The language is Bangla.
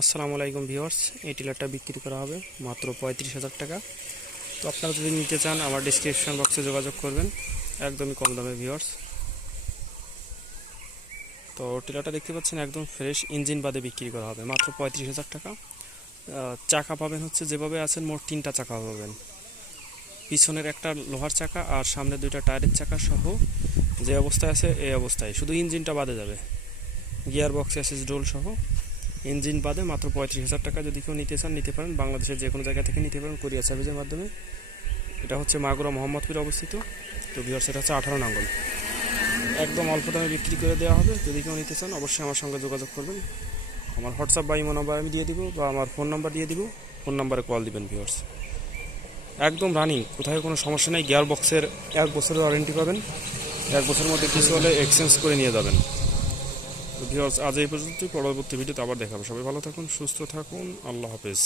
আসসালামু আলাইকুম ভিউয়ার্স, এই টিলারটা বিক্রি করা হবে মাত্র পঁয়ত্রিশ হাজার টাকা। তো আপনারা যদি নিতে চান, আমার ডিসক্রিপশন বক্সে যোগাযোগ করবেন, একদমই কম দামে ভিউয়ার্স। তো টিলারটা দেখতে পাচ্ছেন, একদম ফ্রেশ ইঞ্জিন বাদে বিক্রি করা হবে, মাত্র পঁয়ত্রিশ হাজার টাকা। চাকা পাবেন হচ্ছে, যেভাবে আছেন, মোট তিনটা চাকা পাবেন। পিছনের একটা লোহার চাকা আর সামনে দুইটা টায়ারের চাকা সহ, যে অবস্থায় আছে, এই অবস্থায়। শুধু ইঞ্জিনটা বাদে যাবে। গিয়ার বক্সে অ্যাসেস ডোল সহ। ইঞ্জিন বাদে মাত্র পঁয়ত্রিশ হাজার টাকা যদি কেউ নিতে চান, নিতে পারেন। বাংলাদেশের যে কোনো জায়গা থেকে নিতে পারেন কোরিয়া সার্ভিসের মাধ্যমে। এটা হচ্ছে মাগুরা মোহাম্মদপুরে অবস্থিত। তো বিহার সেটা হচ্ছে আঠারো নাঙ্গল। একদম অল্প দামে বিক্রি করে দেওয়া হবে। যদি কেউ নিতে চান, অবশ্যই আমার সঙ্গে যোগাযোগ করবেন। আমার হোয়াটসঅ্যাপ বা ইমো নাম্বার আমি দিয়ে দিব বা আমার ফোন নাম্বার দিয়ে দিব। ফোন নাম্বারে কল দিবেন ভিউয়ার্স একদম রানিং। কোথায় কোনো সমস্যা নেই। গিয়ার বক্সের এক বছরের ওয়ারেন্টি পাবেন। এক বছরের মধ্যে কিছু হলে এক্সচেঞ্জ করে নিয়ে যাবেন। আজ এই পর্যন্তই। পরবর্তী ভিডিওতে আবার দেখাবো। সবাই ভালো থাকুন সুস্থ থাকুন। আল্লাহ হাফেজ।